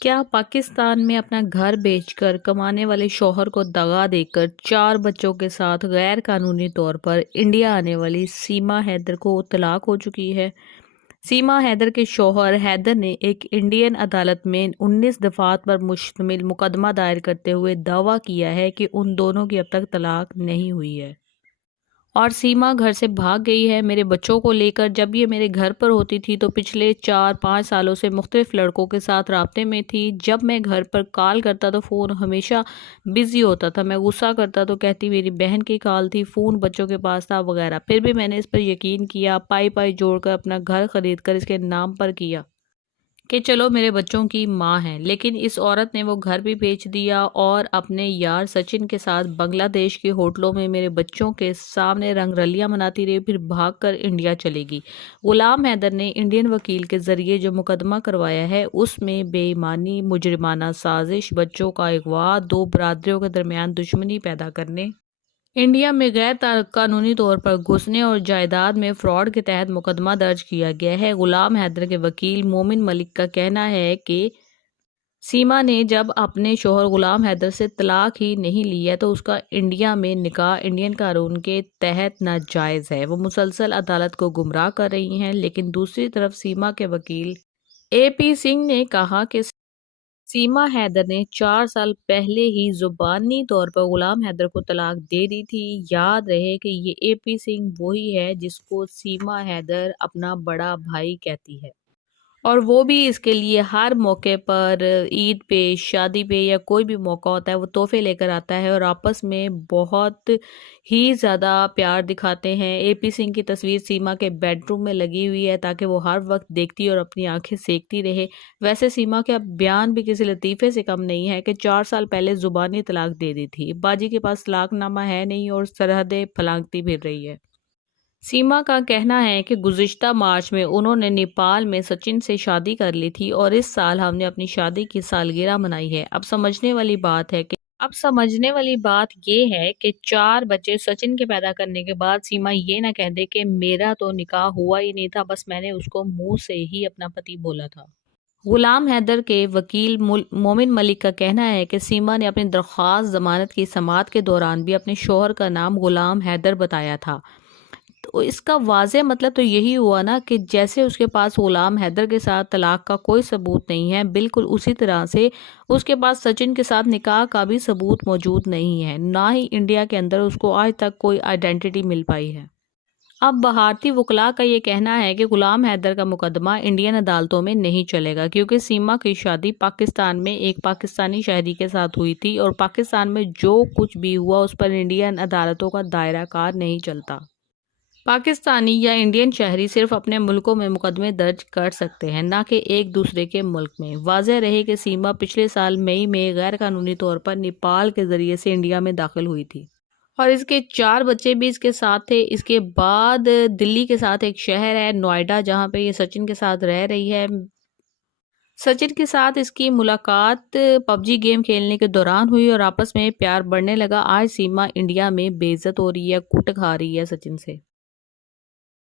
کیا پاکستان میں اپنا گھر بیچ کر کمانے والے شوہر کو دغا دے کر 4 بچوں کے ساتھ غیر قانونی طور پر انڈیا آنے والی سیما حیدر کو طلاق ہو چکی ہے؟ سیما حیدر کے شوہر حیدر نے ایک انڈین عدالت میں 19 دفعات پر مشتمل مقدمہ دائر کرتے ہوئے دعویٰ کیا ہے کہ ان دونوں کی اب تک طلاق نہیں ہوئی ہے اور سیما گھر سے بھاگ گئی ہے۔ میرے بچوں کو لے کر جب یہ میرے گھر پر ہوتی تھی تو پچھلے 4-5 سالوں سے مختلف لڑکوں کے ساتھ رابطے میں تھی۔ جب میں گھر پر کال کرتا تو فون ہمیشہ بزی ہوتا تھا، میں غصہ کرتا تو کہتی میری بہن کی کال تھی، فون بچوں کے پاس تھا وغیرہ۔ پھر بھی میں نے اس پر یقین کیا، پائی جوڑ کر اپنا گھر خرید کر اس کے نام پر کیا کہ چلو میرے بچوں کی ماں ہے، لیکن اس عورت نے وہ گھر بھی بیچ دیا اور اپنے یار سچن کے ساتھ بنگلہ دیش کے ہوٹلوں میں میرے بچوں کے سامنے رنگ رلیاں مناتی رہی، پھر بھاگ کر انڈیا چلے گی۔ غلام حیدر نے انڈین وکیل کے ذریعے جو مقدمہ کروایا ہے اس میں بے ایمانی، مجرمانہ سازش، بچوں کا اغوا، 2 برادریوں کے درمیان دشمنی پیدا کرنے، انڈیا میں غیر قانونی طور پر گھسنے اور جائیداد میں فراڈ کے تحت مقدمہ درج کیا گیا ہے۔ غلام حیدر کے وکیل مومن ملک کا کہنا ہے کہ سیما نے جب اپنے شوہر غلام حیدر سے طلاق ہی نہیں لی ہے تو اس کا انڈیا میں نکاح انڈین قانون کے تحت ناجائز ہے۔ وہ مسلسل عدالت کو گمراہ کر رہی ہیں، لیکن دوسری طرف سیما کے وکیل AP سنگھ نے کہا کہ سیما حیدر نے 4 سال پہلے ہی زبانی طور پر غلام حیدر کو طلاق دے دی تھی۔ یاد رہے کہ یہ AP سنگھ وہی ہے جس کو سیما حیدر اپنا بڑا بھائی کہتی ہے اور وہ بھی اس کے لیے ہر موقع پر، عید پہ، شادی پہ یا کوئی بھی موقع ہوتا ہے وہ تحفے لے کر آتا ہے اور آپس میں بہت ہی زیادہ پیار دکھاتے ہیں۔ AP سنگھ کی تصویر سیما کے بیڈ روم میں لگی ہوئی ہے تاکہ وہ ہر وقت دیکھتی اور اپنی آنکھیں سیکتی رہے۔ ویسے سیما کا بیان بھی کسی لطیفے سے کم نہیں ہے کہ 4 سال پہلے زبانی طلاق دے دی تھی، باجی کے پاس طلاق نامہ ہے نہیں اور سرحدیں پھلانگتی پھر رہی ہے۔ سیما کا کہنا ہے کہ گزشتہ مارچ میں انہوں نے نیپال میں سچن سے شادی کر لی تھی اور اس سال ہم نے اپنی شادی کی سالگرہ منائی ہے۔ اب سمجھنے والی بات یہ ہے کہ 4 بچے سچن کے پیدا کرنے کے بعد سیما یہ نہ کہہ دے کہ میرا تو نکاح ہوا ہی نہیں تھا، بس میں نے اس کو منہ سے ہی اپنا پتی بولا تھا۔ غلام حیدر کے وکیل مومن ملک کا کہنا ہے کہ سیما نے اپنی درخواست ضمانت کی سماعت کے دوران بھی اپنے شوہر کا نام غلام حیدر بتایا تھا۔ تو اس کا واضح مطلب تو یہی ہوا نا کہ جیسے اس کے پاس غلام حیدر کے ساتھ طلاق کا کوئی ثبوت نہیں ہے، بالکل اسی طرح سے اس کے پاس سچن کے ساتھ نکاح کا بھی ثبوت موجود نہیں ہے، نہ ہی انڈیا کے اندر اس کو آج تک کوئی آئیڈینٹی مل پائی ہے۔ اب بھارتی وکلاء کا یہ کہنا ہے کہ غلام حیدر کا مقدمہ انڈین عدالتوں میں نہیں چلے گا کیونکہ سیما کی شادی پاکستان میں ایک پاکستانی شہری کے ساتھ ہوئی تھی اور پاکستان میں جو کچھ بھی ہوا اس پر انڈین عدالتوں کا دائرہ کار نہیں چلتا۔ پاکستانی یا انڈین شہری صرف اپنے ملکوں میں مقدمے درج کر سکتے ہیں، نہ کہ ایک دوسرے کے ملک میں۔ واضح رہے کہ سیما پچھلے سال مئی میں غیر قانونی طور پر نیپال کے ذریعے سے انڈیا میں داخل ہوئی تھی اور اس کے 4 بچے بھی اس کے ساتھ تھے۔ اس کے بعد دلی کے ساتھ ایک شہر ہے نوئیڈا جہاں پہ یہ سچن کے ساتھ رہ رہی ہے۔ سچن کے ساتھ اس کی ملاقات PUBG گیم کھیلنے کے دوران ہوئی اور آپس میں پیار بڑھنے لگا۔ آج سیما انڈیا میں بے عزت ہو رہی ہے، کوٹ کھا رہی ہے سچن سے۔